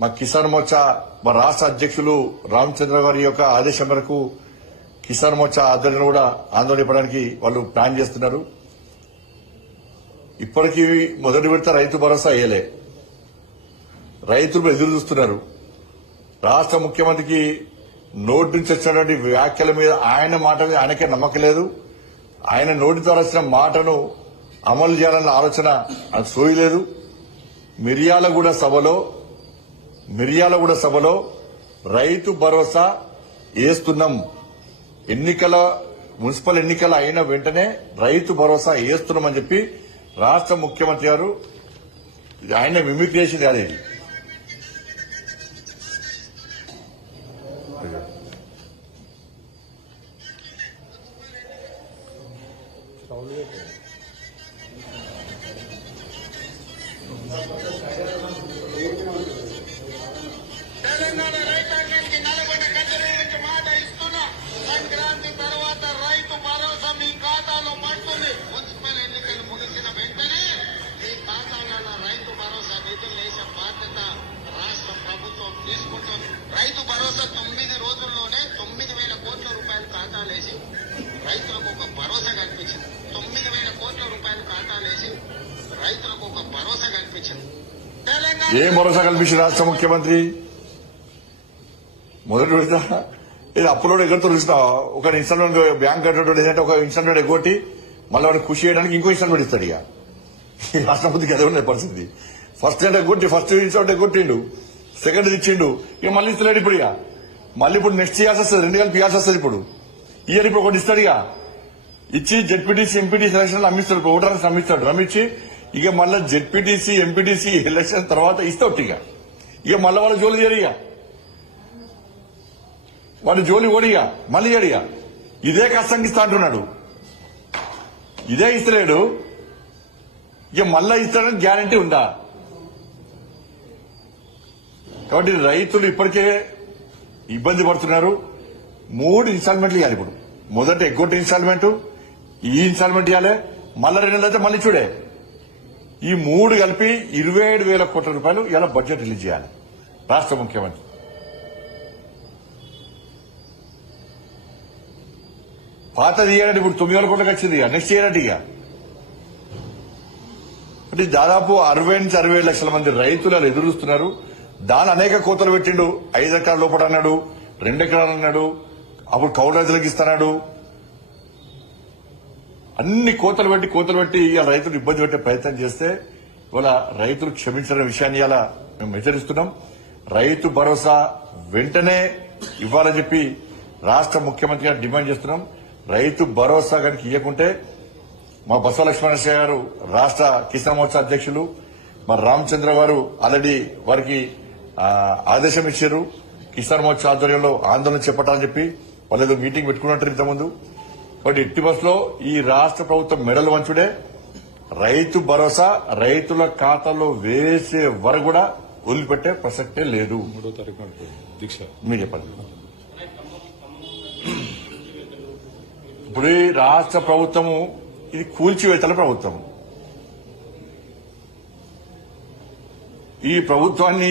మా కిసాన్ మోర్చా మా రాష్ట్ర అధ్యక్షులు రామచంద్ర గారి యొక్క ఆదేశం మేరకు కిసాన్ మోర్చా ఆధ్వర్యంలో కూడా ఆందోళన ఇవ్వడానికి వాళ్ళు ప్లాన్ చేస్తున్నారు. ఇప్పటికీ మొదటి విడత రైతు భరోసా అయ్యలే, రైతులు ఎదురు చూస్తున్నారు. రాష్ట్ర ముఖ్యమంత్రికి నోటి నుంచి వచ్చినటువంటి వ్యాఖ్యల మీద ఆయన మాట మీద ఆయనకే నమ్మకం లేదు. ఆయన నోటి ద్వారా వచ్చిన మాటను అమలు చేయాలన్న ఆలోచన అది సోయలేదు. మిర్యాలగూడ సభలో రైతు భరోసా వేస్తున్నాం, మున్సిపల్ ఎన్నికల అయిన వెంటనే రైతు భరోసా వేస్తున్నామని చెప్పి రాష్ట్ర ముఖ్యమంత్రి గారు ఆయన మిమిక్రీ చేసింది కాదు. తెలంగాణ రైతాంగానికి నల్గొండ గద్దెల నుంచి మాట ఇస్తున్నా, సంక్రాంతి తర్వాత రైతు భరోసా మీ ఖాతాలో పడుతుంది. మున్సిపల్ ఎన్నికలు ముగిసిన వెంటనే మీ ఖాతాలలో రైతు భరోసా నిధులు వేసే బాధ్యత రాష్ట్ర ప్రభుత్వం తీసుకుంటుంది. రైతు భరోసా 9 రోజుల్లోనే 9,000 కోట్ల రూపాయలు ఖాతాలేసి రైతులకు ఒక భరోసా కల్పించింది. 9,000 కోట్ల రూపాయలు ఖాతాలేసి రైతులకు ఒక భరోసా కల్పించింది. ఏం భరోసా కల్పించింది రాష్ట్ర ముఖ్యమంత్రి? మొదటి విడత ఇది అప్పులోడ్ ఎక్కడితో చూసినా ఒక ఇన్స్టాల్మెంట్ బ్యాంక్ కట్టేటోడు ఏంటంటే ఒక ఇన్స్టాల్మెంట్ ఎగ్గొట్టి మళ్ళీ వాడిని ఖుషి చేయడానికి ఇంకో ఇన్స్టాల్మెంట్ ఇస్తాడు. ఇక ఈ రాష్ట్రపతికి అదే ఉన్న పరిస్థితి. ఫస్ట్ ఎగ్గొట్టి ఫస్ట్ ఇన్స్టాల్మెంట్ ఎగ్గొట్టిండు, సెకండ్ ఇచ్చిండు, ఇక మళ్ళీ ఇస్తలేడు. ఇప్పుడు ఇక మళ్ళీ ఇప్పుడు నెక్స్ట్ ఇయాల్సి వస్తుంది, 2 కలిపి ఇయాల్సి వస్తుంది. ఇప్పుడు ఇయర్ ఇప్పుడు ఒకటి ఇస్తాడు, ఇక ఇచ్చి జెడ్పీటీసీ ఎంపీటీ సెలక్షన్ అమ్మిస్తాడు, ఓటర్స్ అమ్మిస్తాడు. రమ్మిచ్చి ఇక మళ్ళీ జెడ్పీటీసీ ఎంపీటీసీ ఎలక్షన్ తర్వాత ఇస్తాడు. ఇక మళ్ళీ వాళ్ళ జోలి చేయరు, ఇక వాడి జోలి ఓడిగా మళ్ళీ అడిగా ఇదే కష్టంగా ఇస్తా అంటున్నాడు. ఇదే ఇస్తలేడు, ఇక మళ్ళా ఇస్తాడని గ్యారంటీ ఉందా? కాబట్టి రైతులు ఇప్పటికే ఇబ్బంది పడుతున్నారు. 3 ఇన్స్టాల్మెంట్లు ఇవ్వాలి. ఇప్పుడు మొదట ఎగ్గొట్టి ఇన్స్టాల్మెంట్, ఈ ఇన్స్టాల్మెంట్ ఇవ్వాలి, మళ్ళా 2 నెలలు అయితే మళ్ళీ చూడే. ఈ 3 కలిపి 27,000 కోట్ల రూపాయలు ఇలా బడ్జెట్ రిలీజ్ చేయాలి రాష్ట్ర ముఖ్యమంత్రి. పాతది ఇయ్యాలంటే ఇప్పుడు 9,000 కోట్లకు వచ్చింది. నెక్స్ట్ ఇయర్ అంటే ఇక అంటే దాదాపు 60 నుంచి 65 లక్షల మంది రైతులు ఎదురు చూస్తున్నారు. దాని అనేక కోతలు పెట్టిండు. 5 ఎకరాల లోపల అన్నాడు, 2 ఎకరాలు అన్నాడు, అప్పుడు కౌలు రైతులకు ఇస్తున్నాడు. అన్ని కోతలు పెట్టి ఇవాళ రైతులు ఇబ్బంది పెట్టే ప్రయత్నం చేస్తే ఇవాళ రైతులు క్షమించిన విషయాన్ని ఇవాళ మేము హెచ్చరిస్తున్నాం. రైతు భరోసా వెంటనే ఇవ్వాలని చెప్పి రాష్ట్ర ముఖ్యమంత్రి గారు డిమాండ్ చేస్తున్నాం. రైతు భరోసా కనుక ఇవ్వకుంటే మా బసవ లక్ష్మణేశ్వర గారు రాష్ట్ర కిసాన్ మోర్చా అధ్యక్షులు మా రామచంద్ర గారు ఆల్రెడీ వారికి ఆదేశం ఇచ్చారు. కిసాన్ మోర్చా ఆధ్వర్యంలో ఆందోళన చేపట్టాలని చెప్పి వాళ్ళు మీటింగ్ పెట్టుకున్నట్టు ఇంతకుముందు. కాబట్టి ఎట్టి బస్సులో ఈ రాష్ట్ర ప్రభుత్వం మెడలు వంచుడే. రైతు భరోసా రైతుల ఖాతాలో వేసే వరకు కూడా వదిలిపెట్టే ప్రసక్తే లేదు. 3వ తారీఖు దీక్ష మీరు చెప్పండి. ఇప్పుడు ఈ రాష్ట్ర ప్రభుత్వము ఇది కూల్చివేతల ప్రభుత్వం. ఈ ప్రభుత్వాన్ని